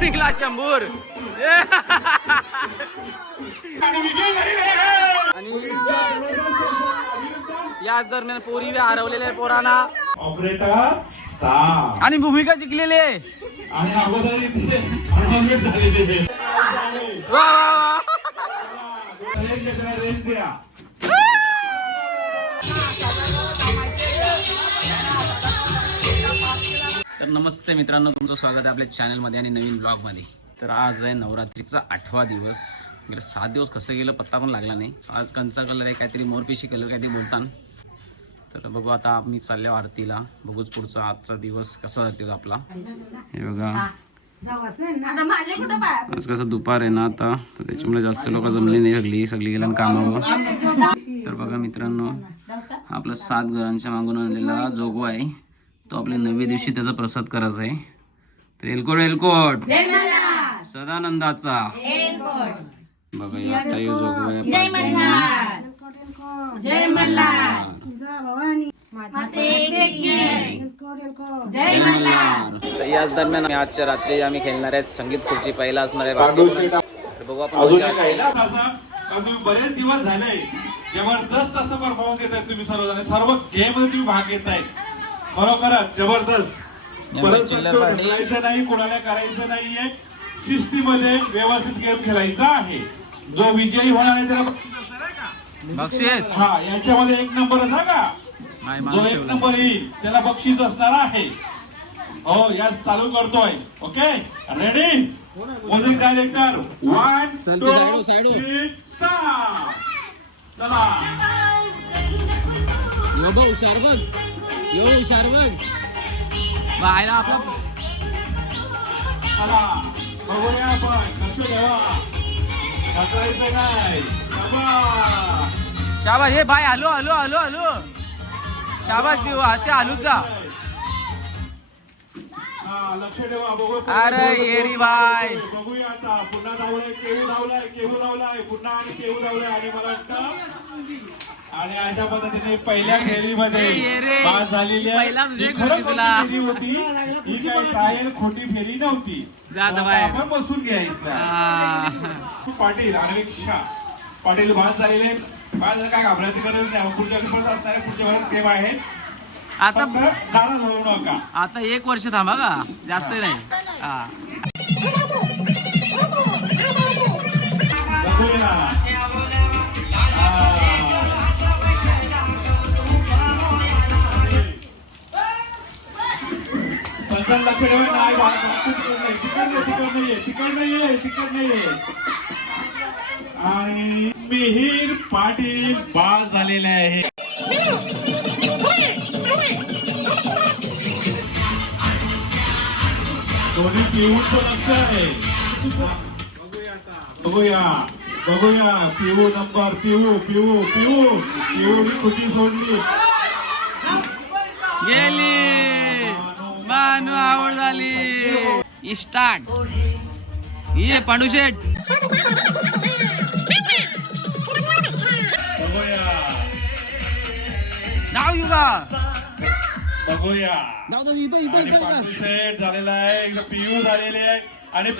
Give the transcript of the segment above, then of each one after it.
निघला शंभूर. आणि याच दरम्यान पोरी हरवलेल्या पोरांना. ऑपरेटर आणि भूमिका जिंकलेली आहे. आणि अगोदर. वा, वा, नमस्ते मित्रांनो तुमचं स्वागत आहे आपल्या चॅनलमध्ये आणि नवीन ब्लॉगमध्ये. तर आज आहे नवरात्रीचा आठवा दिवस. गेलं सात दिवस कसं गेलं पत्ता पण लागला नाही. आज कंचा कलर आहे काहीतरी मोरपेशी कलर काहीतरी बोलतान. तर बघू आता आम्ही चाललो आरतीला. बघूच पुढचा आजचा दिवस कसा जातो आपला. हे बघा. आज कसं दुपार आहे ना आता तर त्याच्यामुळे जास्त लोक जमली नाही सगळी सगळी गेल्या कामावर. तर बघा मित्रांनो आपला सात घरांच्या मागून आणलेला जोगवा आहे. तो आपल्या नवव्या दिवशी त्याचा प्रसाद करायचा आहे. तर एलकोट एलकोट. सदानंदाचा. बघा हे आता यो जोगवा आहे जय मल्हार जय. मल्हार जय मल्हार तर याच दरम्यान आजच्या रात्री आम्ही खेळणार आहेत संगीत खुर्ची पहिला असणार आहे बघू आपण तुम्ही बरेच दिवस झाले. जबरदस्त असं परफॉर्मन्स घेत तुम्ही सर्वजण. सर्व गेममध्ये तुम्ही भाग घेताय. खरोखरच जबरदस्त. परत नाही कोणाला करायचं नाहीये. शिस्तीमध्ये व्यवस्थित गेम खेळायचा आहे. जो विजयी होणार आहे त्याला हा याच्यामध्ये एक नंबर असा का जो एक नंबर येईल त्याला बक्षीस असणार आहे. हो यास चालू करतोय. Okay? Ready music director one चल, टू. थ्री चला. यो भाऊ शारबग यो शारबग बाहेर आपला? चला बघूया आपण. कसं ठेवा? हसायचं काय बाबा. शाबास हे बाय आलो आलो आलो आलो शाबास देऊ अच्छा आलूच जा. लक्ष ठेवा बघू अरे येरी बाय. बघूया आता. पुन्हा धावलाय केहू धावलाय केहू धावलाय पुन्हा आणि केहू धावलाय आणि मला वाटतं आणि अशा पद्धतीने पहिल्या फेरीमध्ये. पास झालेली फेरी होती. ही खोटी फेरी नव्हती. आपण बसून घ्यायचं. पाटील आणि पाटील भास झालेले. भास झाले काय घाबरायची गरज नाही. पुढच्या वेळेस असणार आहे, पुढच्या वेळेस गेम आहे. आता नाराज होऊ नका. आता एक वर्ष थांबा का? जास्त नाही. लक्ष ठेवा नाही तिकड नाही तिकड नाहीये आणि मिहीर पाटील झालेले आहे पिऊचं लक्ष आहे बघूया बघूया पिऊ नंबर पिऊ पिऊ पिऊ पिऊनी खुटी सोडली गेली मानू आवड झाली. स्टार्ट ये पांडू शेठ. बघूया. नाव का? बघूया. जाऊ दे, इथं इथं आणि इथं पांडू इथं. शेठ झालेला आहे. झालेले आणि.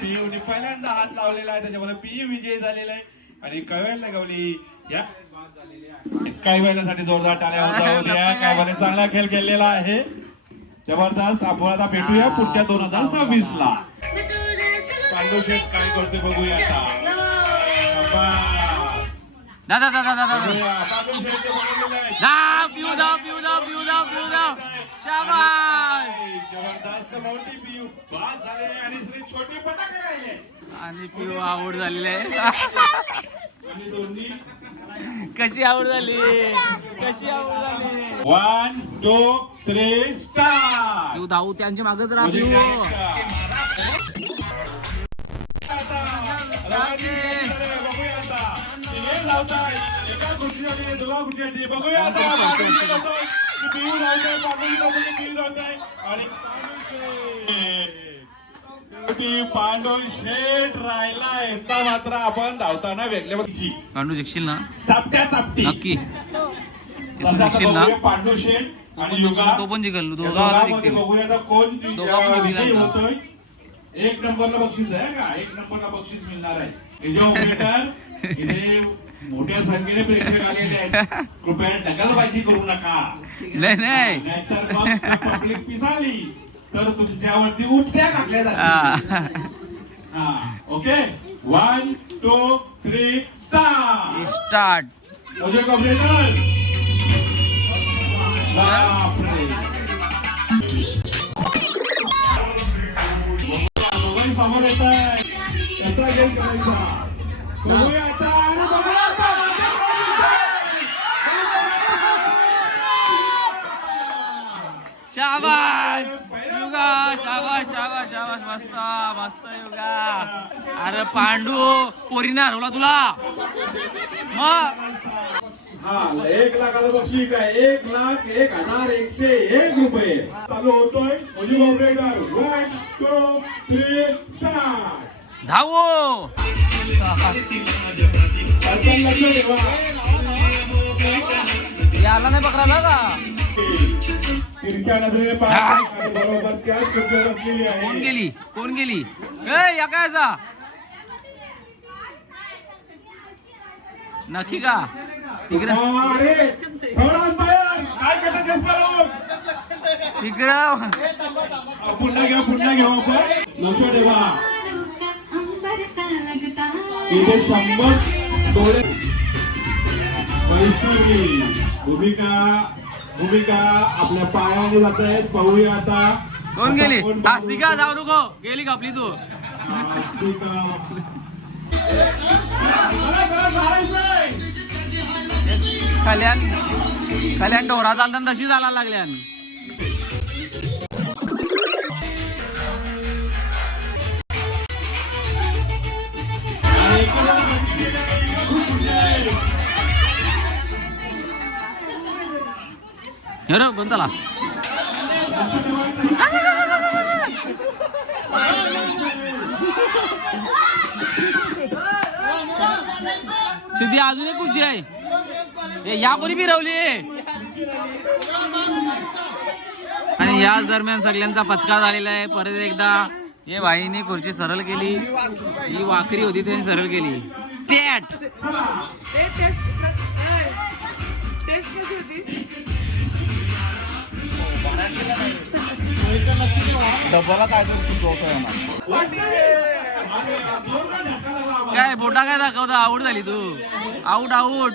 पियूने पहिल्यांदा हात लावलेला आहे. त्याच्यामध्ये पियू विजय झालेला आहे. आणि कवेल गवली या. काही वेळेसाठी जोरदार टाळ्या होत द्या काय चांगला खेळ खेळलेला आहे. जबरदस्त आपण आता भेटूया पुढच्या दोन हजार सव्वीस ला पांडू शेठ काय करते बघूया आता. बाबा. दादा दादा दादा बघूया. पांडू शेठ ते बनवलेले आहे. धाव जबरदस्त मोठी पियू. बाद झाले आणि श्री छोटे पटाके राहिले. आणि पिऊ आवड झालेली आहे. आणि दोन्ही. कशी आवड झाली? कशी आवड झाली? वन टू थ्री स्टार पिऊ धावू त्यांच्या मागच राहा पिऊ पांडव शेठ. राहिलाय चा मात्र आपण धावताना वेगळे बघी पांडू जिंकशील ना? चापट्या चापटी नक्की. जिंकशील ना? पांडू शेठ आणि योगा तो पण जिंकल जिंकतील. कोण दोघा. होतोय. एक नंबरला बक्षीस आहे का? एक नंबरला बक्षीस मिळणार आहे. मोठ्या संख्येने प्रेक्षक आलेले आहेत. कृपया ढकलबाजी करू नका. नाही नाही. पब्लिक पिसाळली तर तुमच्यावरती उठत्या टाकल्या हा. हा okay one two three start start म्हणजे दोघांनी समोर येत आहे त्याचा गेम करायचा शाबाश युगा शाबाश शाबाश शाबाश मस्त मस्त युगा. अरे पांडू पोरीने हरवला तुला. मग? हा एक लाखाचं बक्षीस आहे. एक लाख एक हजार एकशे एक रुपये. चालू होतोय. म्हणजे धावो. याला नाही पकडा का तिरक्या नजरेने पाहत आणि बरोबर त्याच खुर्चीवर बसलेली कोण आहे गेली? कोण गेली? ए या काय असा नक्की का? तिकडे. अरे थोडा अंपायर काय करतात हे लोक? तिकडं पुन्हा घ्या पुन्हा घेऊ आपण लक्ष ठेवा इथे शंभर डोळे वैष्णवी भूमिका भूमिका आपल्या पायाने जात आहेत. पाहूया आता. कोण गेली? आस्तिका जाऊ नको. गेली कापली तू. चला, चला, मारायचंय. कल्याण कल्याण डोरा चालताना तशी चालायला लागल्या कोण चला सिद्धी अजून एक खुर्ची आहे या कोणी फिरवली आणि याच दरम्यान सगळ्यांचा पचका झालेला आहे परत एकदा. हे भाईने खुर्ची सरळ केली. ही वाकरी होती त्यांनी सरळ केली. टॅट काय बोटा काय दाखवता? आऊट झाली तू. Out out.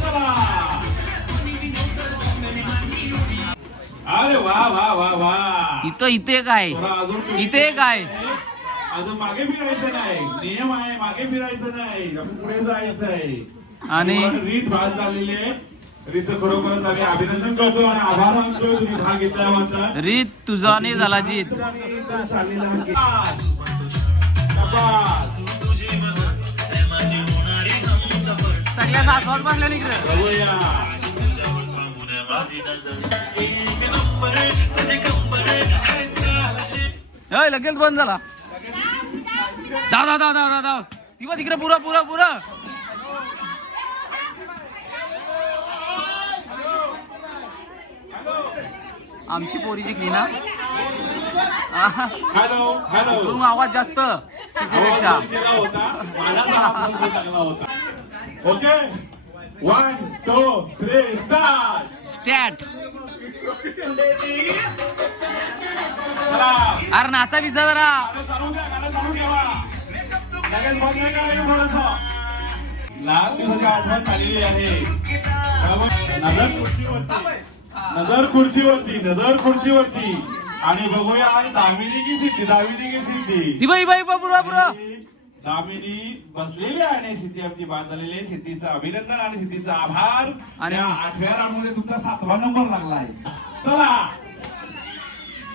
चला, वा वा वा वा. इथं इथे काय? थोडा अजून पुढे इथे काय? अजून मागे फिरायचं नाही. नियम आहे मागे फिरायचं नाही. आपण पुढे जायचं आहे. आणि रीत भाग झालेली आहे रीतचं खरोखरच आम्ही अभिनंदन करतो आणि आभार मानतो तुम्ही भाग घेतल्याबद्दल रीत तुझा ने झाला जीत. सगळ्या सासवास बसल्या इकडे होय लगेच बंद झाला. धाव धाव धाव धाव ती बघ तिकडे पुरा पुरा पुरा. आमची पोरी शिकली ना? इकडून आवाज जास्त तिच्यापेक्षा. Okay one two three start अरे नाचा बिचा जरा? नजर खुर्चीवरती नजर खुर्चीवरती नजर खुर्चीवरती. आणि बघूया आज दामिनी की सिद्धी दामिनी की सिद्धी बाई बाई पुरा पुरा. दामिनी बसलेली आहे आणि सिद्धी आमची बाद झालेली आहे. सिद्धीचं अभिनंदन आणि सिद्धीचा आभार. आणि- आठव्या राऊंडमध्ये तुमचा सातवा नंबर लागला आहे. चला.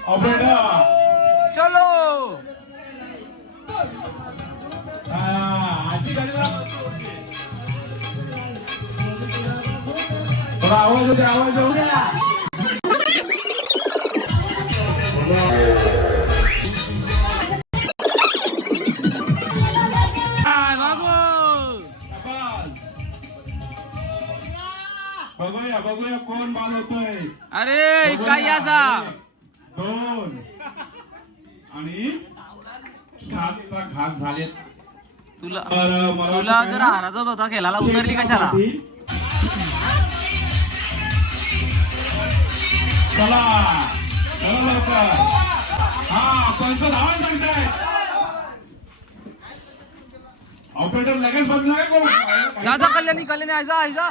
ऑपरेटर चलो. थोडा आवाज होते आवाज येऊ द्या. कोण बाद होतोय अरे काय असा दोन. आणि सातचा घात झाले तुला तर मला तुला जर हाराचाच होता खेळाला उतरली कशाला? चला चला लवकर. हा पंच धावा सांगताय. ऑपरेटर लगेच बंद नका करू जा जा कल्याणी कल्याणी आयजा आयजा.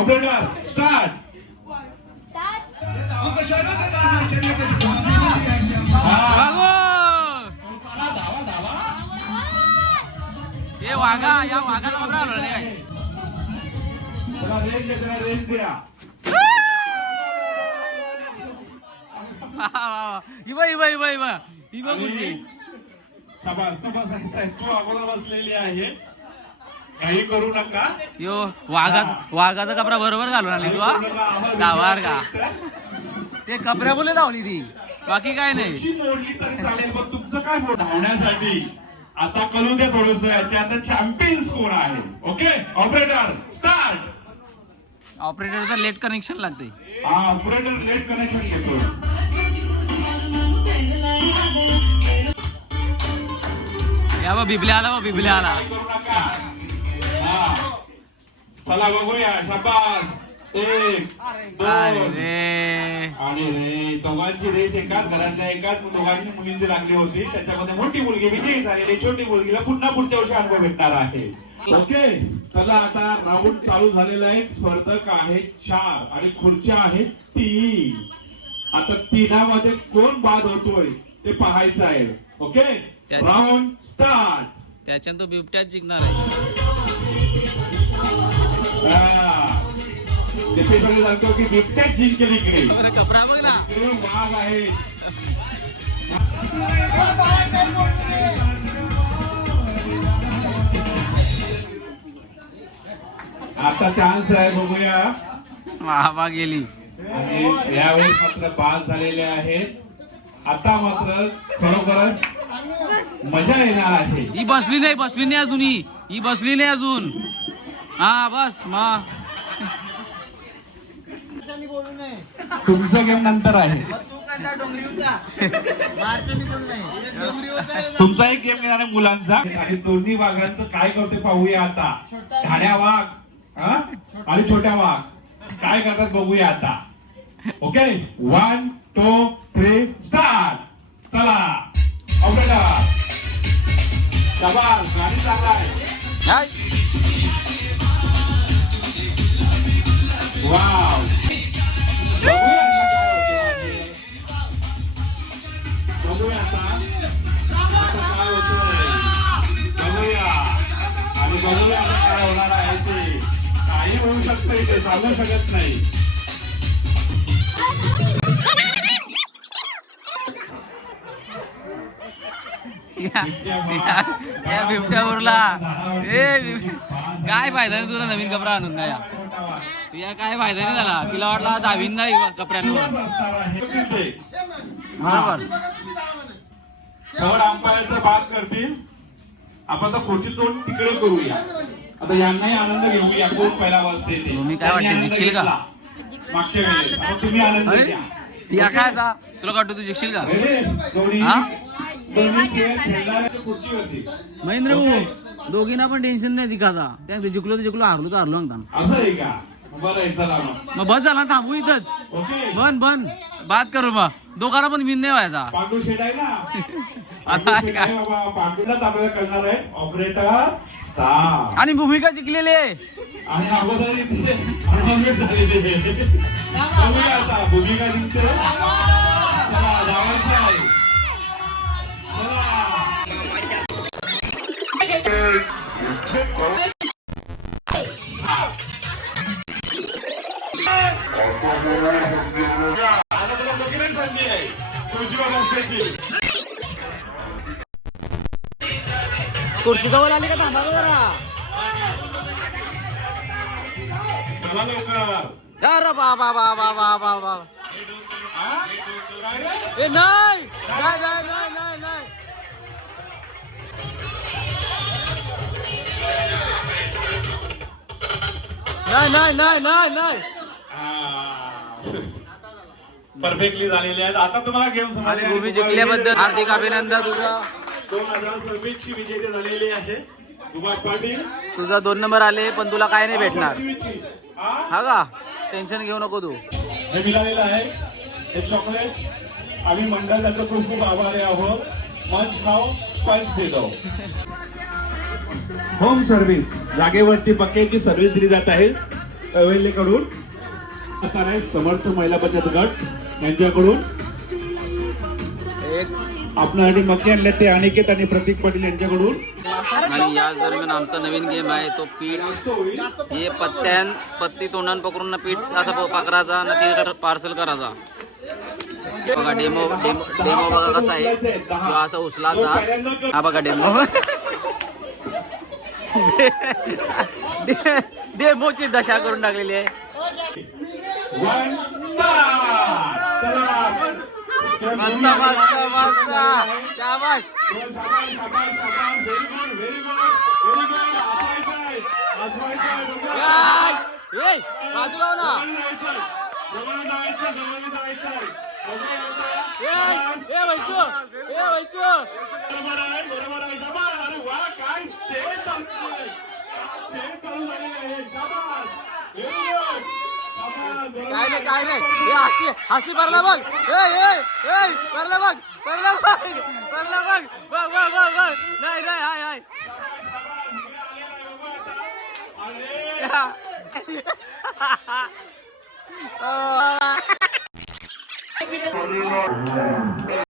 ऑपरेटर स्टार्ट धावा धावा हे वाघा या वाघाला बघा आलो रे काय चला रेंज द्या त्याला रेंज द्या. इवा इवा इवा इवा. इवा कुठची तपास तपास आहे साहेब तू अगोदर बसलेली आहे. काही करू नका. यो वाघात वाघाचा कपडा बरोबर घालून आली तू गावार का? ते कपड्या बोले धावली ती. बाकी काय नाही. खुर्ची मोडली तरी चालेल पण तुमचं काय बोट धावण्यासाठी. आता कळू द्या थोडस आता चॅम्पियन्स कोण आहे. ओके ऑपरेटर स्टार्ट ऑपरेटरचं लेट कनेक्शन लागते हा ऑपरेटर लेट कनेक्शन घेतो. या बिबल्या आला बिबल्या आला. चला बघूया शाबास. एक दोन. आणि रे. दोघांची रेस एकाच घरातल्या एकाच दोघांची मुलींची लागली होती. त्याच्यामध्ये मोठी मुलगी विजयी झालेली छोटी मुलगीला पुन्हा पुढच्या वर्षी अनुभव भेटणार आहे. ओके चला आता राऊंड चालू झालेला आहे. स्पर्धक आहेत चार आणि खुर्च्या आहेत तीन. आता तिनामध्ये कोण बाद होतोय ते पाहायचं आहे. ओके? राऊंड स्टार्ट त्याच्यानं तो बिबट्याच जिंकणार आहे. सांगतो की बिबट्याच जिंकेल इकडे वाघ आहे. आता चान्स आहे बघूया. महाबा गेली. आणि यावेळी मात्र बाद झालेले आहेत. आता मात्र खरोखरच मजा येणार आहे. ही बसली नाही बसली नाही अजून ही बसली नाही अजून. हा बस मा. तुमचं गेम नंतर आहे. तुमचा एक गेम घेणार आहे मुलांचा. आणि दोन्ही वाघांचं काय करते पाहूया आता. ठाण्या वाघ हा? आणि छोट्या वाघ. काय करतात बघूया आता. Okay? One two three start चला. ऑपरेटर शाबास गाडी चांगला आहे वाव बघूया आता काय होतंय. बघूया आणि बघूया आता काय होणार आहे ते काही होऊ शकतं सांगू शकत नाही या बिबट्या उरला ए काय फायदा नाही तुला नवीन कपडा आणून नाही या. काय फायदा नाही झाला. तिला वाटला दावीन नाही कपड्यांवर. थर्ड अंपायरचं बाद करतील. आपण आता खोटी तोंड तिकडे करूया. आता यांनाही आनंद घेऊया. कोण पहिला बसते ते तुम्ही काय वाटतं, आनंद जिंकशील का? मागच्या वेळेस. आता तुम्ही आनंद अरे घ्या. या काय असा तुला वाटतं तू जिंकशील का? रेडी? दोन्ही हा? दोन्ही खेळ खेळणाऱ्याच्या खुर्चीवरती. महेंद्र भाऊ दोघींना पण टेन्शन नाही जिकाचा त्या जिंकलो तर जिंकलो हारलो तर हारलो अंगताना असं आहे का? मग. मग बस झाला थांबू इथंच. बन बन. बात करू मग. दोघांना पण विन नाही व्हायचा. पांडू शेट आहे ना? आता आहे का? पांडूलाच आपल्याला आहे. ऑपरेटर आणि भूमिका जिंकलेली आहे. आणि अगोदर इथे announcement झालेली आहे. बघूया आता. भूमिका जिंकते. चला जावायचं आहे. चला. खुर्ची जवळ आली का थांबा जरा चला लवकर अरे बाबा बाबा बाबा बाबा हा? काय रे? ए नाही नाही नाही नाही नाही नाही नाही नाही नाही नाही नाही परफेक्टली झालेले आहेत. आता तुम्हाला गेम आणि भूमी जिंकल्याबद्दल हार्दिक अभिनंदन. तुझा दोन हजार सव्वीस ची विजेते झालेली आहे. दुबाट पाटील. तुझा दोन नंबर आले पण तुला काय नाही भेटणार. हा? का? टेन्शन घेऊ नको तू. हे मिळालेलं आहे. हे चॉकलेट आम्ही मंडळ त्याचं खूप खूप आभारी आहोत मंच खाऊ पंच देतो. होम सर्व्हिस जागेवरती पक्क्याची सर्व्हिस दिली जात आहे. कडून आहे समर्थ महिला बचत गट यांच्याकडून आपल्यासाठी मक्के आणले ते अनिकेत आणि प्रतीक पाटील यांच्याकडून. आणि याच दरम्यान आमचा नवीन गेम आहे तो पीठ. हे पत्त्यान पत्ती तोंडान पकडून ना पीठ असा पकडायचा ना ते पार्सल करायचा. बघा डेमो डेमो डेमो बघा कसा आहे. तो असा उचलाचा हा बघा डेमो डेमोची दशा करून टाकलेली आहे. One, ना. ए, ए, बरोबर आहे, बरोबर आहे. अरे वा, काय काय नाही. काय नाही. हे हसली हसली परला बघ. ए ए ए परला बघ परला बघ परला बघ. बघ बघ बघ बघ. नाही नाही हाय हाय. काय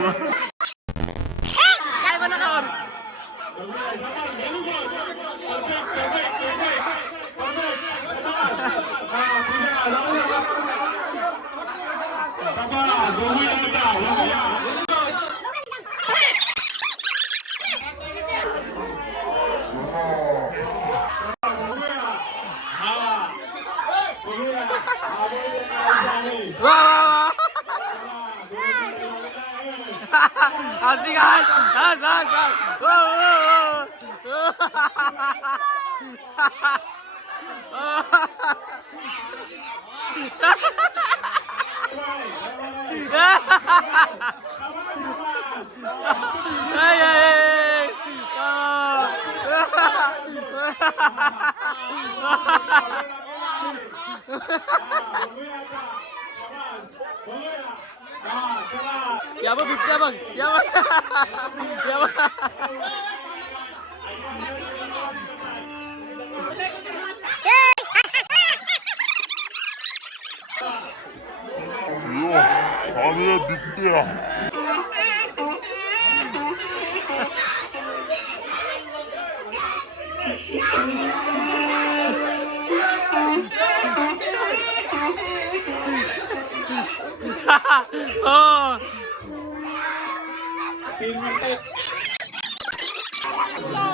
야박 야박 야박 야박 बघ बिबट्या बघ या बघ या बघ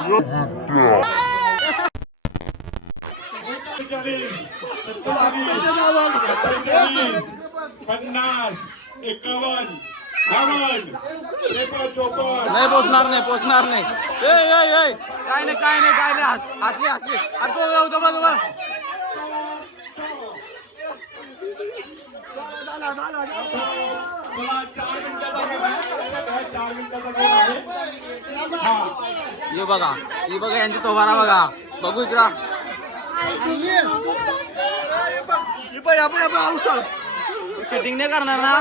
Olha, bicho. हो पन्नास एकावन्न बावन्न त्रेपन्न चोपन्न नाही पोचणार नाही पोचणार नाही ए ए ए काय नाही काय नाही काय नाही हस- हसली हसली अरे तो तो बघ बघ मला चार मिनिटाचा game आहे. चार मिनिटाचा game आहे. हा. हे बघा हे बघा यांची तोबारा बघा बघू इकडं चिटिंग नाही करणार ना?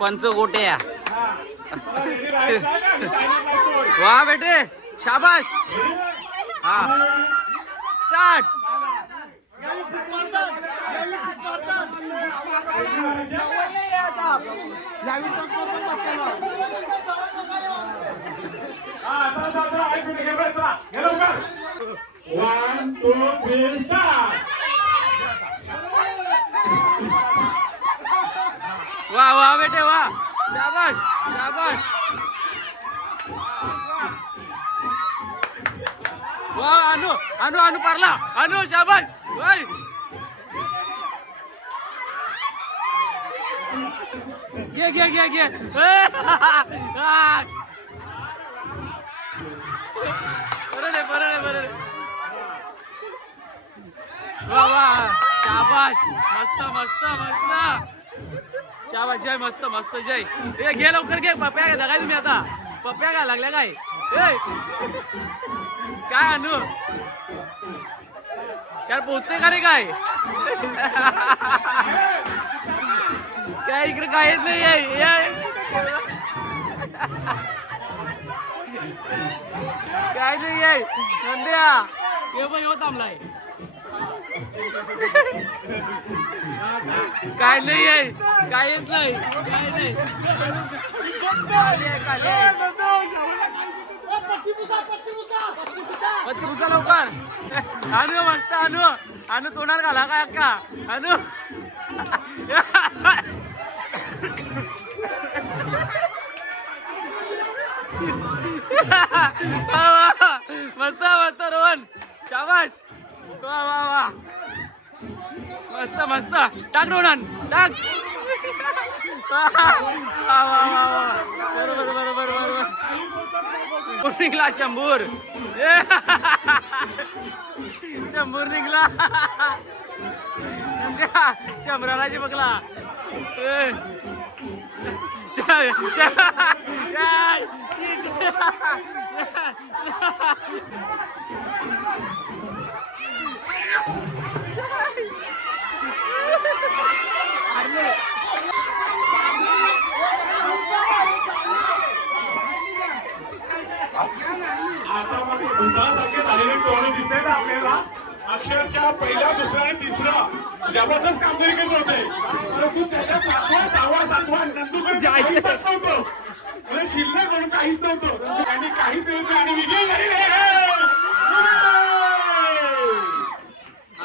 पंच गोट्या वा बेटे शाबाश हा. Start One, two, three, start. वा वा बेटे वा. शाबाश शाबाश वा अनु अनु अनु पारला. अनु शाबाश वय घे घे घे घे. बरं रे बरं बरं वा वा शाबाश मस्त मस्त मस्त. शाबा जय मस्त मस्त जय. ए घे लवकर घे. पप्या घ्या काय तुम्ही आता. पप्या घ्या लागल्या काय? ए. काय आणू यार पोचते का रे काय? काय इकडे काहीच नाही ये. काय नाही आहे नंद्या ये पण येऊ थांबलाय. काय नाही आहे. काहीच नाही. काय नाही पत्ती पुसा लवकर. अनु मस्त अनु. अनु तोंडात घाला काय अक्का? अनु. मस्त मस्त रोहन. शाबाश वा वा वा. मस्त मस्त. टाक रोहन. टाक. बरोबर बरोबर बरोबर. कोण निघला? शंभूर. शंभूर निघला. शंभराला शंभराची बघला. आता मग झालेले टोळे दिसते ना आपल्याला. अक्षरशः पहिला दुसरा आणि तिसरा. जबरदस्त कामगिरी करत होते. परंतु त्याच्या पाचवा सहावा सातवा नव्हतं. म्हणजे शिल्लक म्हणून काहीच नव्हतं. त्यांनी काहीच नाही आणि विजय झालेले.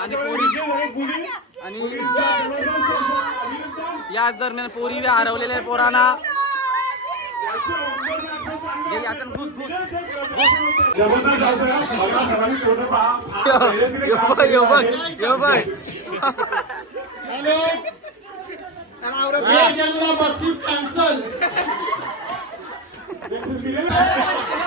आणि पोरी. आणि याच दरम्यान पोरी हरवलेल्या पोरांना. dia yeah, yeah, yeah, yeah, yeah, yeah, yeah, yeah, yeah, yeah, yeah, yeah, yeah, yeah, yeah, yeah, yeah, yeah, yeah,